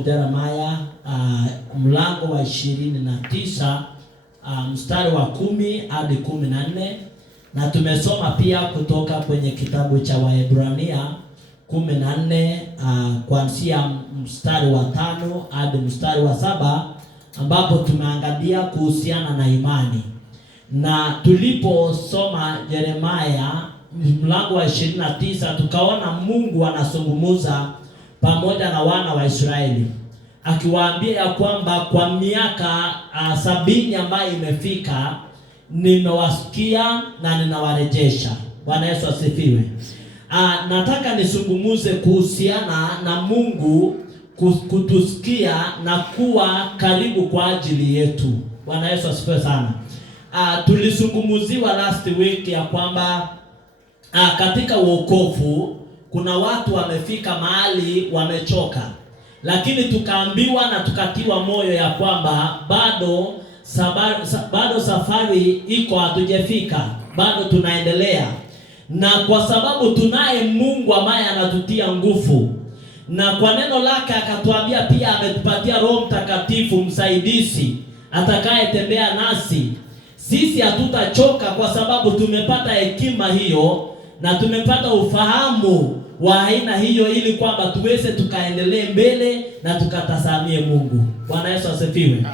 of Jeremiah mlango wa 29 mstari wa 10 hadi 14, na tumesoma pia kutoka kwenye kitabu cha Waebrania 14 kuanzia mstari wa 5 hadi mstari wa 7, ambapo tumeangalia kuhusiana na imani. Na tuliposoma Jeremiah mlango wa 29 tukaona Mungu anazungumza pamoja na wana wa Israeli, akiwaambia ya kwamba kwa miaka 70 ambayo imefika nimewasikia na ninawarejesha. Bwana Yesu asifiwe. Nataka nisungumuze kuhusiana na Mungu kutusikia na kuwa karibu kwa ajili yetu. Bwana Yesu asifiwe sana. Tulisungumuziwa last week ya kwamba katika wokovu kuna watu wamefika mahali wamechoka, lakini tukaambiwa na tukatiwa moyo ya kwamba bado safari iko, hatujafika, bado tunaendelea. Na kwa sababu tunaye Mungu ambaye anatutia nguvu, na kwa neno lake akatuambia pia ametupatia Roho Mtakatifu msaidizi atakayetembea nasi, sisi hatutachoka kwa sababu tumepata hekima hiyo na tumepata ufahamu wa aina hiyo, ili kwamba tuweze tukaendelee mbele na tukatasamie Mungu. Bwana Yesu asifiwe.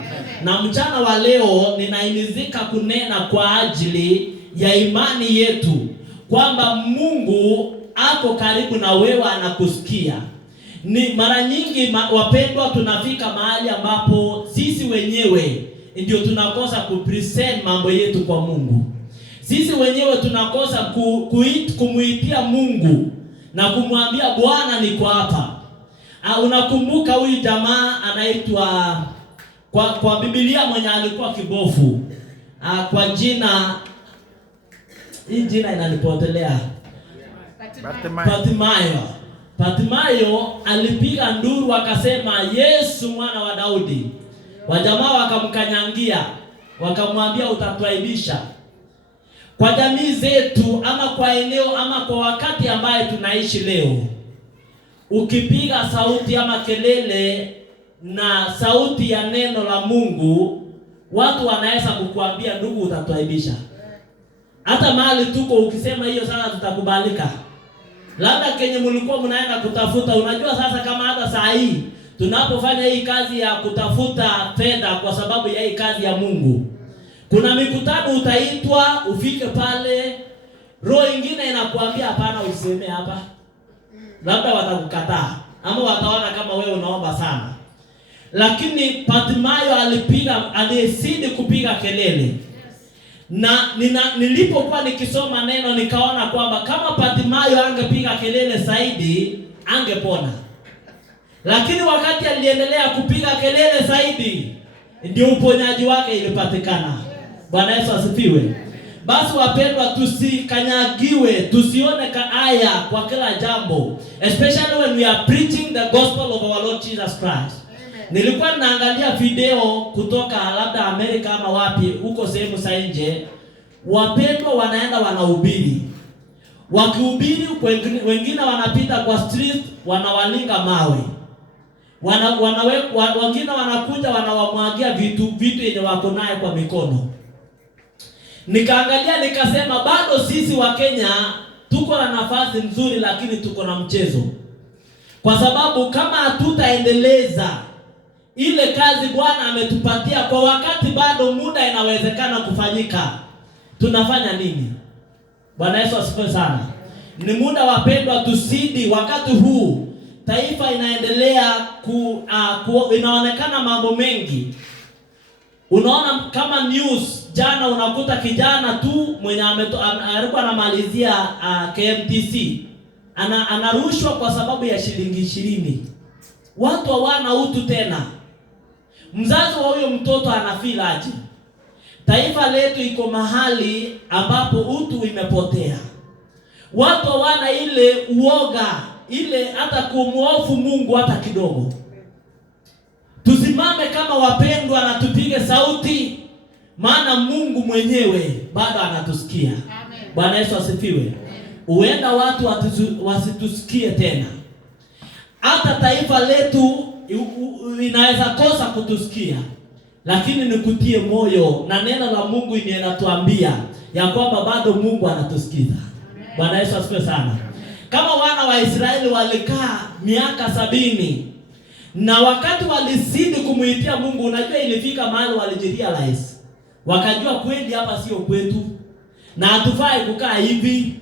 Na mchana wa leo ninahimizika kunena kwa ajili ya imani yetu, kwamba Mungu ako karibu na wewe, anakusikia. Ni mara nyingi wapendwa, tunafika mahali ambapo sisi wenyewe ndio tunakosa kupresent mambo yetu kwa Mungu. Sisi wenyewe tunakosa kumuitia Mungu na kumwambia Bwana niko hapa. Unakumbuka huyu jamaa anaitwa kwa Biblia mwenye alikuwa kibofu, kwa jina, hii jina inanipotelea, Bartimayo alipiga nduru akasema Yesu mwana wa Daudi. Wajamaa wakamkanyangia, wakamwambia utatuaibisha. Kwa jamii zetu ama kwa eneo ama kwa wakati ambaye tunaishi leo, ukipiga sauti ama kelele na sauti ya neno la Mungu, watu wanaweza kukuambia ndugu utatuaibisha. Hata mahali tuko ukisema hiyo sana tutakubalika. Labda kenye mlikuwa mnaenda kutafuta, unajua sasa kama hata saa hii tunapofanya hii kazi ya kutafuta fedha kwa sababu ya hii kazi ya Mungu, kuna mikutano utaitwa ufike pale, roho nyingine inakuambia hapana useme hapa. Labda watakukataa ama wataona kama wewe unaomba sana. Lakini Bartimayo alisidi kupiga kelele. Na nilipokuwa nikisoma neno nikaona kwamba kama Bartimayo angepiga kelele zaidi angepona. Lakini wakati aliendelea kupiga kelele zaidi ndio uponyaji wake ilipatikana. Bwana Yesu asifiwe. Basi wapendwa, tusikanyagiwe, tusione aya kwa kila jambo, especially when we are preaching the gospel of our Lord Jesus Christ. Nilikuwa naangalia video kutoka labda Amerika ama wapi huko sehemu za nje, wapendwa wanaenda wanahubiri. Wakihubiri wengine wanapita kwa street wanawalinga mawe. Wengine wanakuja wanawamwagia vitu yenye wako naye kwa mikono. Nikaangalia nikasema bado sisi wa Kenya tuko na nafasi nzuri, lakini tuko na mchezo. Kwa sababu kama hatutaendeleza ile kazi Bwana ametupatia kwa wakati bado muda inawezekana kufanyika, tunafanya nini? Bwana Yesu asifiwe sana. Ni muda wapendwa, tusidi wakati huu taifa inaendelea inaonekana mambo mengi. Unaona kama news jana, unakuta kijana tu mwenye alikuwa anamalizia KMTC anarushwa kwa sababu ya shilingi 20. Watu hawana utu tena. Mzazi wa huyo mtoto anafilaje? Taifa letu iko mahali ambapo utu imepotea. Watu hawana ile uoga, ile hata kumhofu Mungu hata kidogo. Tusimame kama wapendwa na tupige sauti, maana Mungu mwenyewe bado anatusikia. Amen. Bwana Yesu asifiwe. Huenda watu wasitusikie tena. Hata taifa letu inaweza kosa kutusikia, lakini nikutie moyo na neno la Mungu linatuambia ya kwamba bado Mungu anatusikiza. Bwana Yesu asifiwe sana. Kama wana wa Israeli walikaa miaka 70 na wakati walizidi kumuitia Mungu, unajua ilifika mahali walijirealize, wakajua kweli hapa sio kwetu na hatufai kukaa hivi.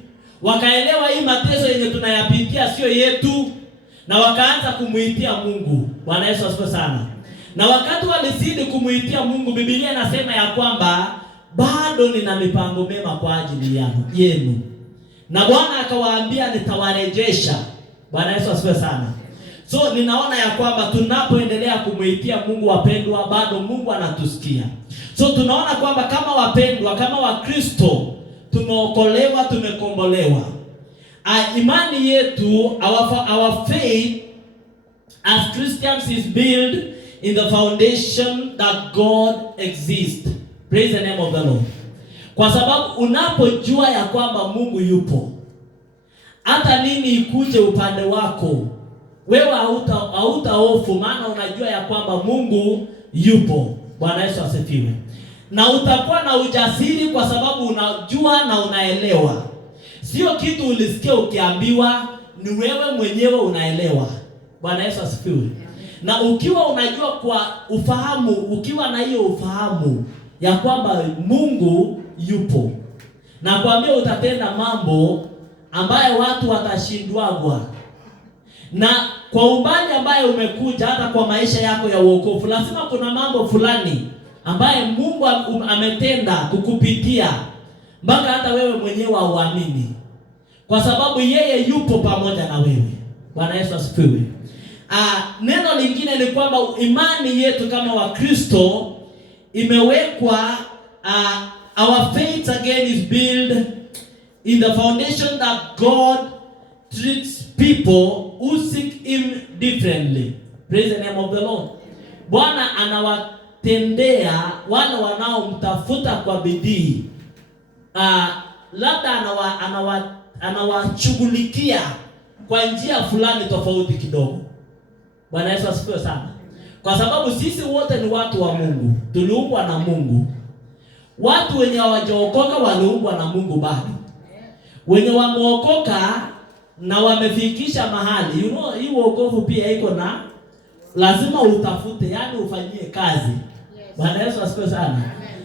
Wakaelewa hii mateso yenye tunayapitia sio yetu, na wakaanza kumuitia Mungu. Bwana Yesu asifiwe sana. Na wakati walizidi kumuitia Mungu, Biblia inasema ya kwamba bado nina mipango mema kwa ajili yenu. Na Bwana akawaambia nitawarejesha. Bwana Yesu asifiwe sana. So ninaona ya kwamba tunapoendelea kumuitia Mungu, wapendwa, bado Mungu anatusikia. So tunaona kwamba kama wapendwa, kama Wakristo, tumeokolewa, tumekombolewa. Imani yetu, our faith as Christians is built in the foundation that God exists. Praise the name of the Lord. Kwa sababu unapojua ya kwamba Mungu yupo, hata nini ikuje upande wako, wewe hautahofu, maana unajua ya kwamba Mungu yupo. Bwana Yesu asifiwe. Na utakuwa na ujasiri kwa sababu unajua na unaelewa. Sio kitu ulisikia ukiambiwa, ni wewe mwenyewe unaelewa. Bwana Yesu asifiwe. Na ukiwa unajua kwa ufahamu, ukiwa na hiyo ufahamu ya kwamba Mungu yupo, na kuambia utatenda mambo ambayo watu watashindwagwa. Na kwa umbali ambaye umekuja hata kwa maisha yako ya wokovu, lazima kuna mambo fulani ambaye Mungu ametenda kukupitia mpaka hata wewe mwenyewe uamini, kwa sababu yeye yupo pamoja na wewe. Bwana Yesu asifiwe. Neno lingine ni kwamba imani yetu kama Wakristo imewekwa, our faith again is built in the foundation that God treats people who seek him differently. Praise the name of the Lord. Bwana anawatendea wale wanaomtafuta kwa bidii. Labda anawashughulikia kwa njia fulani tofauti kidogo. Bwana Yesu asifiwe sana. Kwa sababu sisi wote ni watu wa Mungu, tuliumbwa na Mungu. Watu wenye hawajaokoka waliumbwa na Mungu bado. Wenye wameokoka na wamefikisha mahali, hii wokovu pia iko na lazima utafute, yani ufanyie kazi. Bwana Yesu asifiwe sana.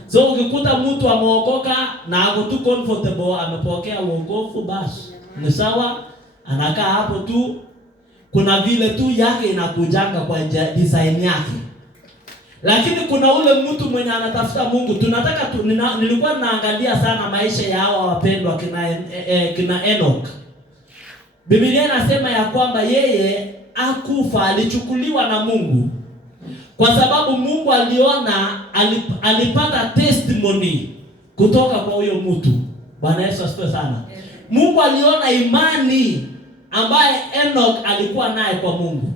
So ukikuta mtu ameokoka na ako tu comfortable, amepokea wokovu, basi ni sawa, anakaa hapo tu, kuna vile tu yake inakujanga kwa design yake. Lakini kuna ule mtu mwenye anatafuta Mungu. Tunataka nilikuwa naangalia sana maisha ya hawa wapendwa kina Enoch. Biblia inasema ya kwamba yeye akufa, alichukuliwa na Mungu. Kwa sababu Mungu aliona, alipata testimony kutoka kwa huyo mtu. Bwana Yesu asifiwe sana. Mungu aliona imani ambaye Enoch alikuwa naye kwa Mungu.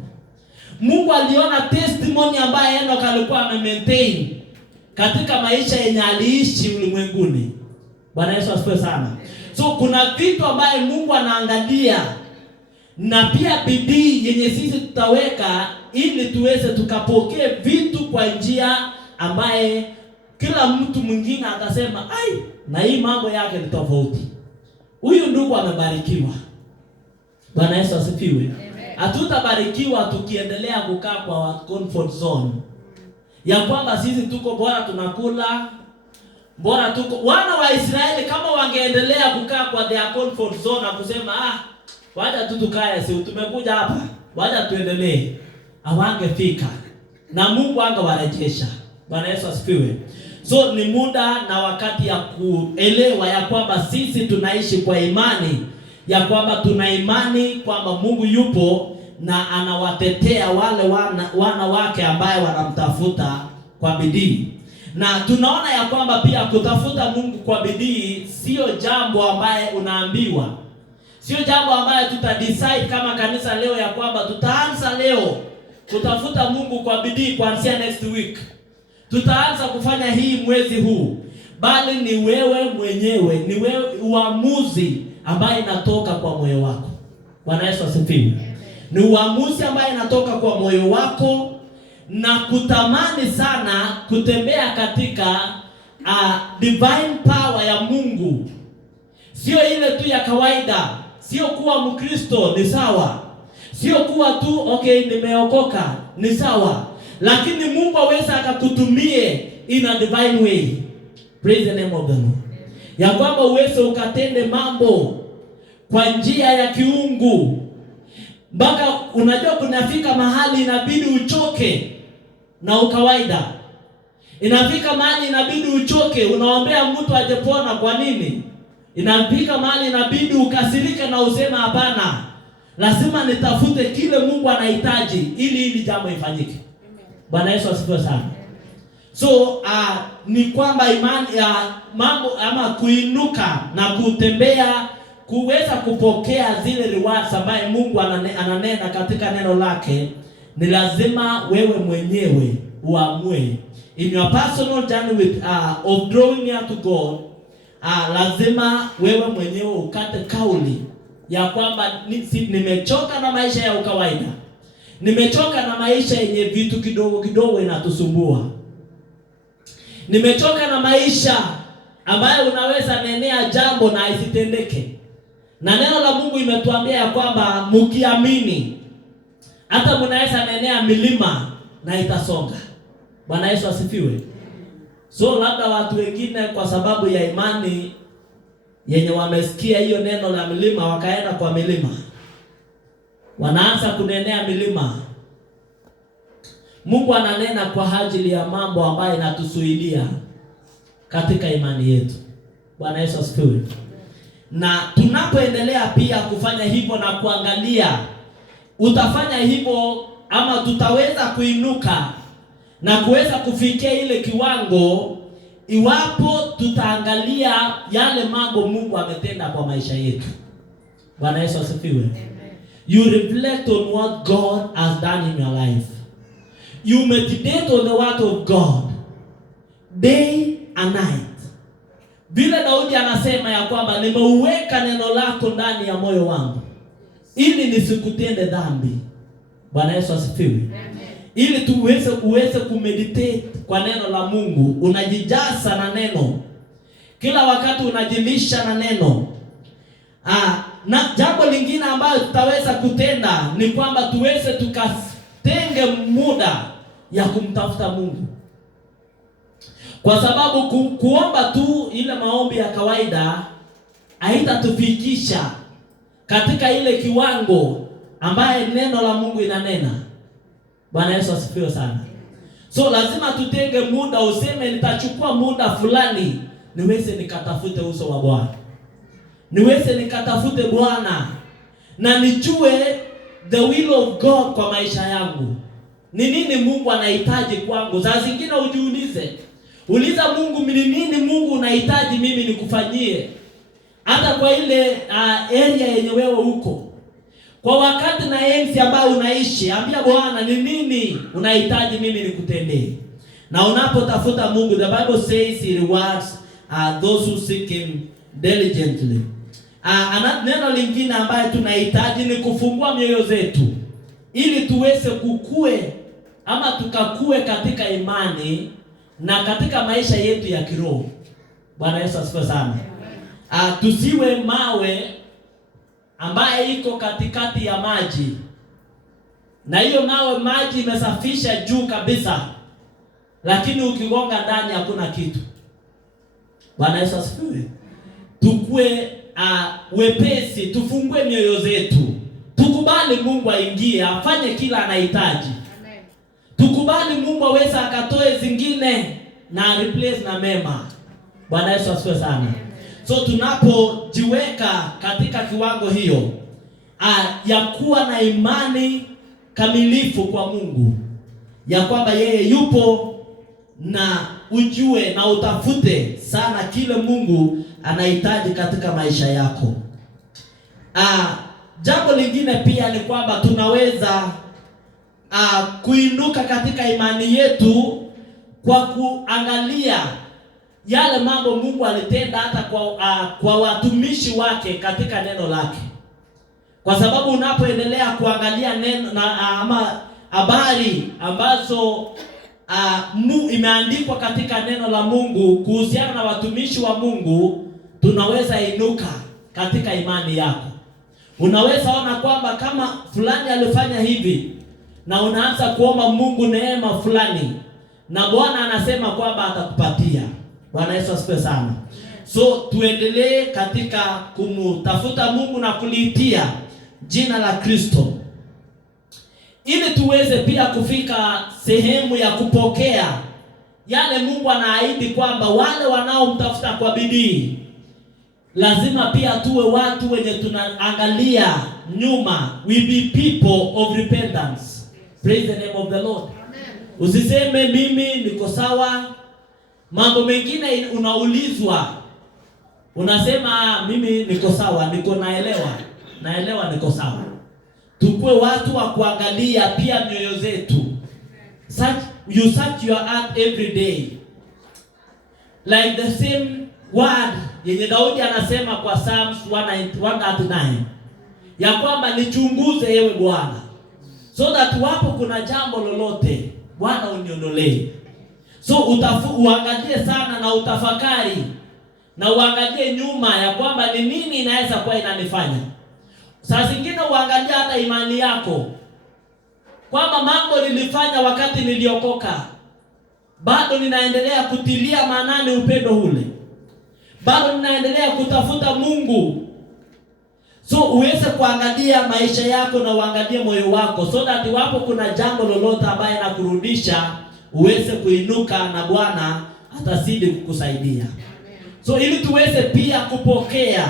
Mungu aliona testimony ambaye Enoch alikuwa ame-maintain katika maisha yenye aliishi ulimwenguni. Bwana Yesu asifiwe sana. So kuna vitu ambaye Mungu anaangalia, na pia bidii yenye sisi tutaweka ili tuweze tukapokee vitu kwa njia ambaye kila mtu mwingine atasema, ai, na hii mambo yake ni tofauti. Huyu ndugu amebarikiwa. Bwana Yesu asifiwe. Hatutabarikiwa tukiendelea kukaa kwa comfort zone, ya kwamba sisi tuko bora, tunakula bora, tuko. Wana wa Israeli kama wangeendelea kukaa kwa their comfort zone na kusema wacha tu tukae, si tumekuja hapa, wacha tuendelee, hawangefika na Mungu angewarejesha. Bwana Yesu asifiwe. So ni muda na wakati ya kuelewa ya kwamba sisi tunaishi kwa imani, ya kwamba tuna imani kwamba Mungu yupo na anawatetea wale wana wake ambaye wanamtafuta kwa bidii. Na tunaona ya kwamba pia kutafuta Mungu kwa bidii sio jambo ambaye unaambiwa. Sio jambo ambaye tutadecide kama kanisa leo ya kwamba tutaanza leo kutafuta Mungu kwa bidii kuanzia next week, tutaanza kufanya hii mwezi huu. Bali ni wewe mwenyewe, ni wewe, uamuzi ambaye inatoka kwa moyo wako. Bwana Yesu asifiwe. Ni uamuzi ambaye inatoka kwa moyo wako na kutamani sana kutembea katika divine power ya Mungu. Sio ile tu ya kawaida, sio kuwa Mkristo ni sawa, sio kuwa tu okay nimeokoka ni sawa, lakini Mungu aweza akakutumie in a divine way. Praise the name of the Lord. Ya kwamba uweze ukatende mambo kwa njia ya kiungu, mpaka unajua kunafika mahali inabidi uchoke na ukawaida. Inafika mahali inabidi uchoke, unaombea mtu ajepona. Kwa nini? Inafika mahali inabidi ukasirike na usema hapana, lazima nitafute kile Mungu anahitaji ili jambo ifanyike. Bwana Yesu asifiwe sana. So ni kwamba imani ya mambo ama kuinuka na kutembea, kuweza kupokea zile rewards ambaye Mungu ananena katika neno lake, ni lazima wewe mwenyewe uamue in your personal journey with of drawing near to God. Lazima wewe mwenyewe ukate kauli ya kwamba nimechoka na maisha ya ukawaida, nimechoka na maisha yenye vitu kidogo kidogo inatusumbua, nimechoka na maisha ambayo unaweza nenea jambo na isitendeke. Na neno la Mungu imetuambia ya kwamba mkiamini hata mnaweza nenea milima na itasonga. Bwana Yesu asifiwe. So labda watu wengine kwa sababu ya imani yenye wamesikia hiyo neno la milima, wakaenda kwa milima, wanaanza kunenea milima. Mungu ananena kwa ajili ya mambo ambayo inatusuidia katika imani yetu. Bwana Yesu asifiwe. Na tunapoendelea pia kufanya hivyo na kuangalia utafanya hivyo ama tutaweza kuinuka na kuweza kufikia ile kiwango iwapo tutaangalia yale mambo Mungu ametenda kwa maisha yetu. Bwana Yesu asifiwe. You reflect on what God has done in your life. You meditate on the word of God day and night. Vile Daudi anasema ya kwamba nimeuweka neno lako ndani ya moyo wangu ili nisikutende dhambi. Bwana Yesu asifiwe. Ili uweze kumeditate kwa neno la Mungu, unajijaza na neno. Kila wakati unajilisha na neno. Na jambo lingine ambayo tutaweza kutenda ni kwamba tuweze tukatenge muda ya kumtafuta Mungu. Kwa sababu kuomba tu ile maombi ya kawaida haitatufikisha katika ile kiwango ambaye neno la Mungu inanena. Bwana Yesu asifiwe sana. So lazima tutenge muda, useme nitachukua muda fulani niweze nikatafute uso wa Bwana. Niweze nikatafute Bwana na nijue the will of God kwa maisha yangu. Ni nini Mungu anahitaji kwangu? Saa zingine uliza Mungu, ni nini Mungu unahitaji mimi nikufanyie? Hata kwa ile area yenye wewe uko. Kwa wakati na enzi ambao unaishi, ambia Bwana ni nini unahitaji mimi nikutendee. Na unapotafuta Mungu, the Bible says he rewards those who seek him diligently. Neno lingine ambaye tunahitaji ni kufungua mioyo zetu ili tuweze kukue ama tukakue katika imani na katika maisha yetu ya kiroho. Bwana Yesu asifiwe sana. Tusiwe mawe ambaye iko katikati ya maji, na hiyo maji imesafisha juu kabisa, lakini ukigonga ndani hakuna kitu. Bwana Yesu asifiwe. Tukue wepesi, tufungue mioyo zetu, tukubali Mungu aingie afanye kila anahitaji. Tukubali Mungu aweze akatoe zingine na replace na mema. Bwana Yesu asifiwe sana. So tunapojiweka katika kiwango hiyo ya kuwa na imani kamilifu kwa Mungu, ya kwamba yeye yupo, na ujue na utafute sana kile Mungu anahitaji katika maisha yako. Jambo lingine pia ni kwamba tunaweza kuinuka katika imani yetu kwa kuangalia yale mambo Mungu alitenda hata kwa watumishi wake katika neno lake. Kwa sababu unapoendelea kuangalia neno na ama habari ambazo imeandikwa katika neno la Mungu kuhusiana na watumishi wa Mungu, tunaweza inuka katika imani yako. Unaweza ona kwamba kama fulani alifanya hivi, na unaanza kuomba Mungu neema fulani, na Bwana anasema kwamba atakupatia. Bwana Yesu asifiwe sana. So tuendelee katika kumtafuta Mungu na kuliitia jina la Kristo, ili tuweze pia kufika sehemu ya kupokea yale Mungu anaahidi kwamba wale wanaomtafuta kwa bidii. Lazima pia tuwe watu wenye tunaangalia nyuma, we be people of repentance. Praise the name of the Lord. Amen. Usiseme mimi niko sawa. Mambo mengine unaulizwa, unasema mimi niko sawa, niko naelewa niko sawa. Tukue watu wa kuangalia pia nyoyo zetu. You search your heart every day. Like the same word yenye Daudi anasema kwa Psalms 139, ya kwamba nichunguze ewe Bwana, so that wapo kuna jambo lolote Bwana uniondolee. So uangalie sana na utafakari na uangalie nyuma ya kwamba ni nini inaweza kuwa inanifanya. Saa zingine uangalie hata imani yako, kwamba mambo nilifanya wakati niliokoka, bado ninaendelea kutilia maanani upendo ule, bado ninaendelea kutafuta Mungu. So uweze kuangalia maisha yako na uangalie moyo wako, so that wapo kuna jambo lolote ambaye nakurudisha, uweze kuinuka na Bwana atazidi kukusaidia. So ili tuweze pia kupokea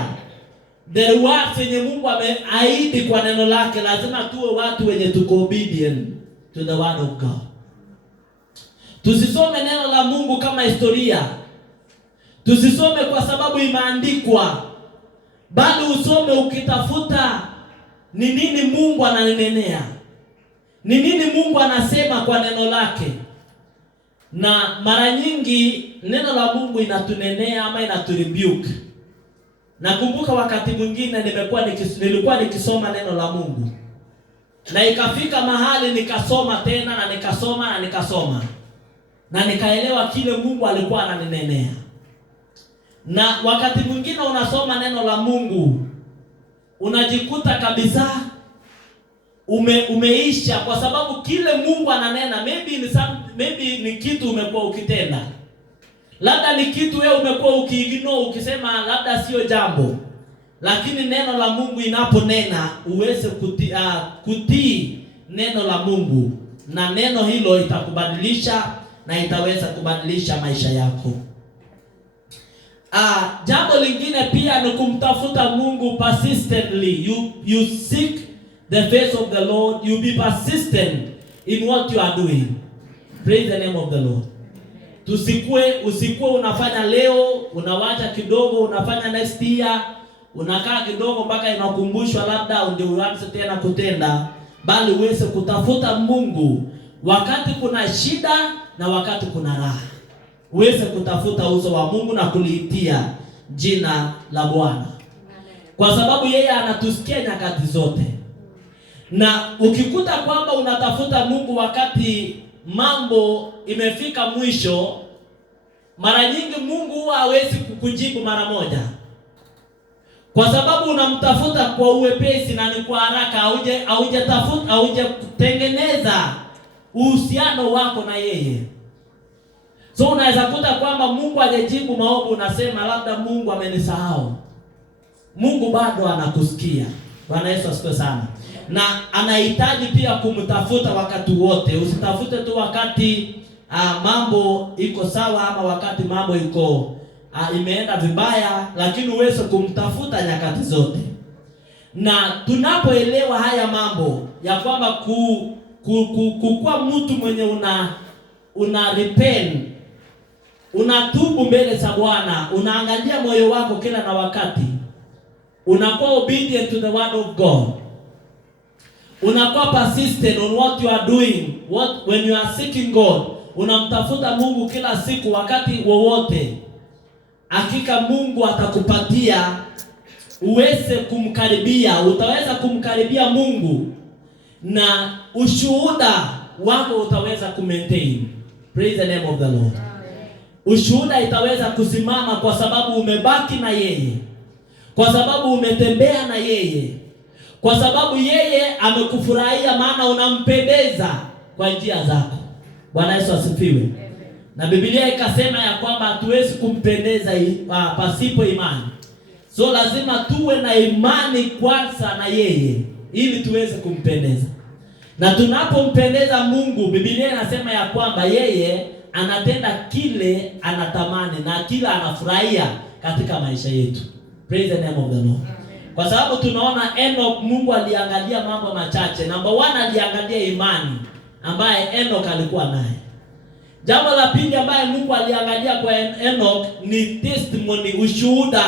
the rewards yenye Mungu ameahidi kwa neno lake, lazima tuwe watu wenye tuko obedient to the word of God. Tusisome neno la Mungu kama historia. Tusisome kwa sababu imeandikwa, bali usome ukitafuta ni nini Mungu ananenea, ni nini Mungu anasema kwa neno lake. Na mara nyingi neno la Mungu inatunenea ama inaturebuke. Nakumbuka wakati mwingine nilikuwa nikisoma neno la Mungu, na ikafika mahali nikasoma tena na nikasoma na nikaelewa kile Mungu alikuwa ananenea. Na wakati mwingine unasoma neno la Mungu unajikuta kabisa umeisha, kwa sababu kile Mungu ananena maybe ni kitu umekuwa ukitenda, labda ni kitu wewe umekuwa ukiignore, ukisema labda sio jambo. Lakini neno la Mungu inaponena, uweze kutii neno la Mungu, na neno hilo itakubadilisha na itaweza kubadilisha maisha yako. Jambo lingine pia ni kumtafuta Mungu persistently. You seek the face of the Lord, you be persistent in what you are doing. Praise the name of the Lord. Usikuwe unafanya leo, unawacha kidogo, unafanya next year, unakaa kidogo mpaka inakumbushwa labda ndio uanze tena kutenda, bali uweze kutafuta Mungu wakati kuna shida na wakati kuna raha. Uweze kutafuta uso wa Mungu na kuliitia jina la Bwana, kwa sababu yeye anatusikia nyakati zote. Na ukikuta kwamba unatafuta Mungu wakati mambo imefika mwisho, mara nyingi Mungu huwa hawezi kukujibu mara moja, kwa sababu unamtafuta kwa uwepesi na ni kwa haraka, hauje kutengeneza uhusiano wako na yeye. So unaweza kuta kwamba Mungu hajajibu maombi, unasema labda Mungu amenisahau. Mungu bado anakusikia. Bwana Yesu asifiwe sana. Na anahitaji pia kumtafuta wakati wote. Usitafute tu wakati mambo iko sawa ama wakati mambo iko imeenda vibaya, lakini uweze kumtafuta nyakati zote. Na tunapoelewa haya mambo ya kwamba kukuwa mtu mwenye una repent, unatubu mbele za Bwana, unaangalia moyo wako kila na wakati, unakuwa obedient to the word of God, unakuwa persistent on what you are doing, when you are seeking God, unamtafuta Mungu kila siku wakati wowote, hakika Mungu atakupatia uweze kumkaribia, utaweza kumkaribia Mungu na ushuhuda wako utaweza kumaintain. Praise the name of the Lord. Ushuhuda itaweza kusimama kwa sababu umebaki na yeye, kwa sababu umetembea na yeye, kwa sababu yeye amekufurahia, maana unampendeza kwa njia zako. Bwana Yesu asifiwe. Na Biblia ikasema ya kwamba hatuwezi kumpendeza pasipo imani. So lazima tuwe na imani kwanza na yeye ili tuweze kumpendeza. Na tunapompendeza Mungu, Biblia inasema ya kwamba yeye anatenda kile anatamani na kile anafurahia katika maisha yetu. Praise the name of the Lord. Kwa sababu tunaona Enoch, Mungu aliangalia mambo machache. Number 1, aliangalia imani ambaye Enoch alikuwa naye. Jambo la pili ambaye Mungu aliangalia kwa Enoch ni testimony, ushuhuda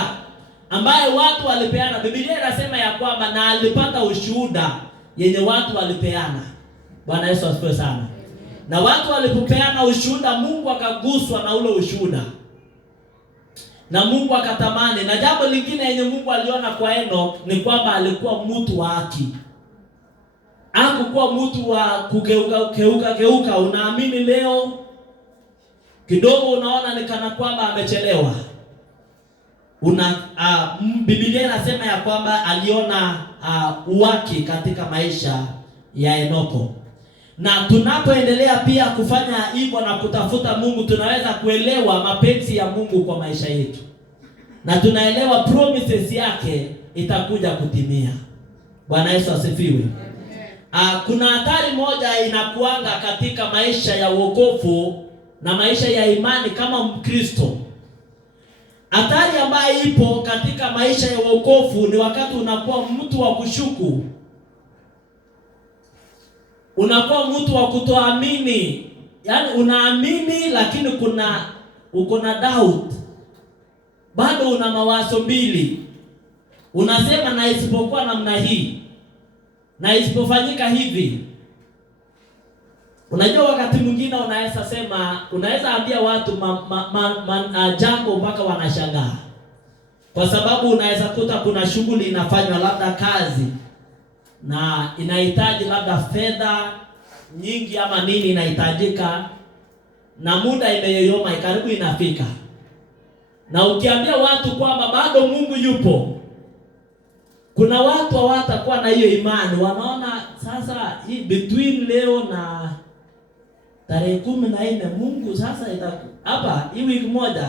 ambaye watu walipeana. Biblia inasema ya kwamba na alipata ushuhuda yenye watu walipeana. Bwana Yesu asifiwe sana. Na watu walipopeana ushuhuda, Mungu akaguswa na ule ushuhuda, na Mungu akatamani. Na jambo lingine yenye Mungu aliona kwa Enoch ni kwamba alikuwa mtu wa haki. Hakukuwa mtu wa kugeuka. Unaamini leo kidogo unaona ni kana kwamba amechelewa. Biblia inasema ya kwamba aliona uwaki katika maisha ya Enoko. Na tunapoendelea pia kufanya hivyo na kutafuta Mungu, tunaweza kuelewa mapenzi ya Mungu kwa maisha yetu, na tunaelewa promises yake itakuja kutimia. Bwana Yesu asifiwe. Kuna hatari moja inakuanga katika maisha ya wokovu na maisha ya imani kama Mkristo. Hatari ambayo ipo katika maisha ya wokovu ni wakati unakuwa mtu wa kushuku. Unakuwa mtu wa kutoamini. Yaani unaamini lakini uko na doubt. Bado una mawazo mbili. Unasema na isipokuwa namna hii, na isipofanyika hivi. Unajua wakati mwingine unaweza ambia watu jambo mpaka wanashangaa. Kwa sababu unaweza kuta kuna shughuli inafanywa, labda kazi, na inahitaji labda fedha nyingi ama nini inahitajika, na muda imeyoyoma karibu inafika. Na ukiambia watu kwamba bado Mungu yupo, kuna watu hawatakuwa na hiyo imani. Wanaona sasa hii between leo na tarehe 14 Mungu sasa hapa hii wiki moja,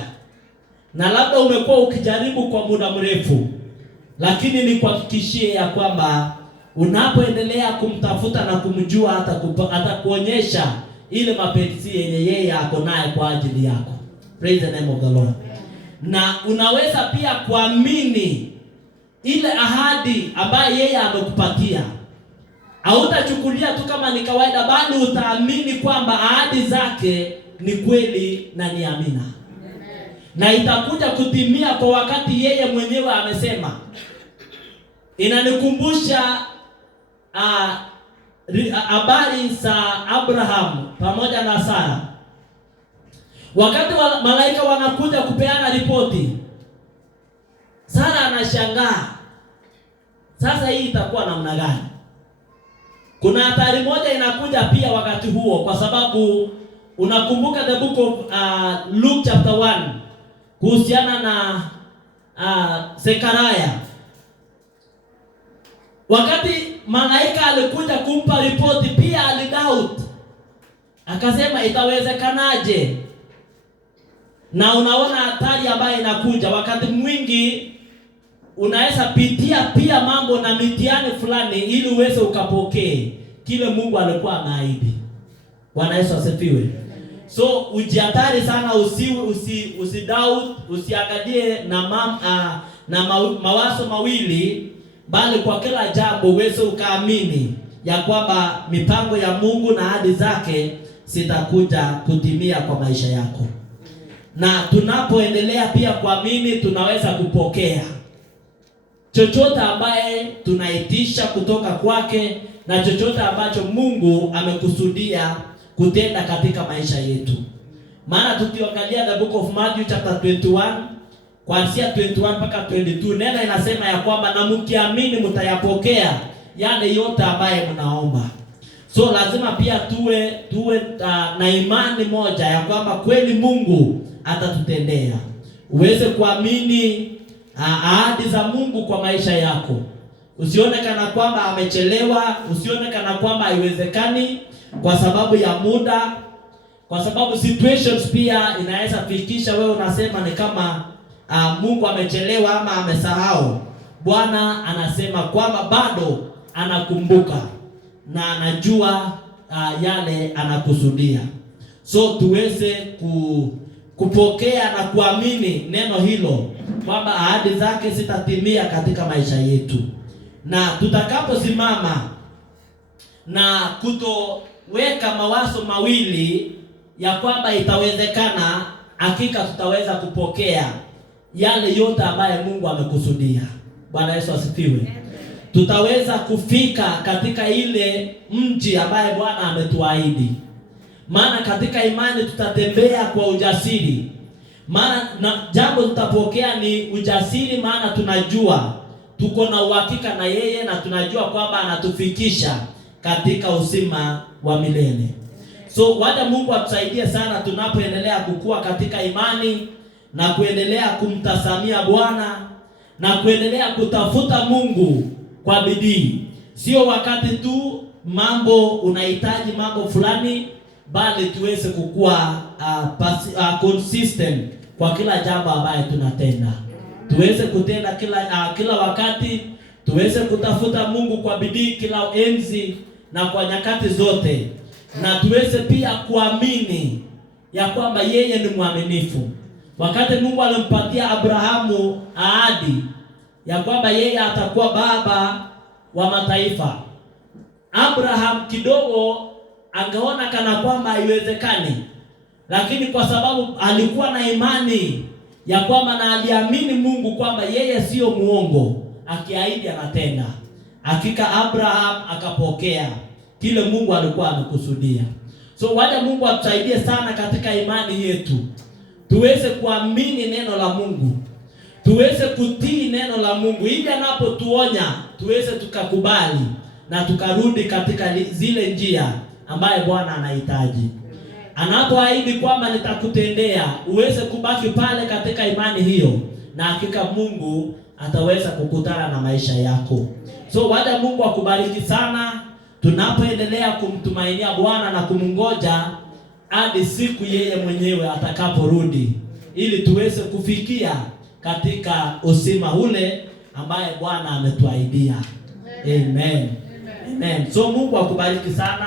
na labda umekuwa ukijaribu kwa muda mrefu. Lakini nikuhakikishie ya kwamba unapoendelea kumtafuta na kumjua, atakuonyesha ile mapenzi yenye yeye ako naye kwa ajili yako. Praise the name of the Lord. Na unaweza pia kuamini ile ahadi ambayo yeye amekupatia. Hautachukulia tu kama ni kawaida, bali utaamini kwamba ahadi zake ni kweli na ni amina. Na itakuja kutimia kwa wakati yeye mwenyewe amesema. Inanikumbusha habari za Abraham pamoja na Sara. Wakati malaika wanakuja kupeana ripoti, Sara anashangaa. Sasa hii itakuwa namna gani? Kuna hatari moja inakuja pia wakati huo, kwa sababu unakumbuka the book of Luke chapter 1 kuhusiana na Zekaria. Wakati malaika alikuja kumpa ripoti, pia alidoubt. Akasema itawezekanaje? Na unaona hatari ambayo inakuja. Wakati mwingi unaweza pitia pia mambo na mitihani fulani ili uweze ukapokee kile Mungu alikuwa ameahidi. Bwana Yesu asifiwe. So ujihatari sana, usidoubt, usiangalie na mawazo mawili, bali kwa kila jambo uweze ukaamini ya kwamba mipango ya Mungu na ahadi zake zitakuja kutimia kwa maisha yako. Na tunapoendelea pia kuamini, tunaweza kupokea chochote ambaye tunaitisha kutoka kwake, na chochote ambacho Mungu amekusudia kutenda katika maisha yetu. Maana tukiangalia the book of Matthew chapter 21 kuanzia 21 mpaka 22, neno inasema ya kwamba na mkiamini mtayapokea yale yote ambaye mnaomba. So lazima pia tuwe na imani moja ya kwamba kweli Mungu atatutendea. Uweze kuamini ahadi za Mungu kwa maisha yako. Usione kana kwamba amechelewa, usione kana kwamba haiwezekani kwa sababu ya muda, kwa sababu situations pia inaweza fikisha wewe unasema ni kama Mungu amechelewa ama amesahau. Bwana anasema kwamba bado anakumbuka na anajua yale anakusudia. So tuweze kupokea na kuamini neno hilo kwamba ahadi zake zitatimia katika maisha yetu. Na tutakaposimama na kutoweka mawazo mawili ya kwamba itawezekana, hakika tutaweza kupokea yale yote ambaye Mungu amekusudia. Bwana Yesu asifiwe. Tutaweza kufika katika ile mji ambaye Bwana ametuahidi. Maana katika imani tutatembea kwa ujasiri. Maana jambo tutapokea ni ujasiri, maana tunajua tuko na uhakika na yeye na tunajua kwamba anatufikisha katika uzima wa milele. So wacha Mungu atusaidie sana tunapoendelea kukua katika imani na kuendelea kumtazamia Bwana na kuendelea kutafuta Mungu kwa bidii. Sio wakati tu mambo unahitaji mambo fulani, bali tuweze kukua consistent kwa kila jambo ambaye tunatenda. Tuweze kutenda kila wakati, tuweze kutafuta Mungu kwa bidii kila enzi na kwa nyakati zote. Na tuweze pia kuamini ya kwamba yeye ni mwaminifu. Wakati Mungu alimpatia Abrahamu ahadi ya kwamba yeye atakuwa baba wa mataifa, Abraham kidogo angeona kana kwamba haiwezekani, lakini kwa sababu alikuwa na imani ya kwamba na aliamini Mungu kwamba yeye sio muongo, akiahidi anatenda, hakika Abraham akapokea kile Mungu alikuwa amekusudia. So wacha Mungu atusaidie sana katika imani yetu. Tuweze kuamini neno la Mungu. Tuweze kutii neno la Mungu. Ili anapotuonya, tuweze tukakubali na tukarudi katika zile njia ambaye Bwana anahitaji. Anapoahidi kwamba nitakutendea, uweze kubaki pale katika imani hiyo, na hakika Mungu ataweza kukutana na maisha yako. So wacha Mungu akubariki sana tunapoendelea kumtumainia Bwana na kumungoja hadi siku yeye mwenyewe atakaporudi, ili tuweze kufikia katika uzima ule ambaye Bwana ametuahidia. Amen. Amen. So Mungu akubariki sana.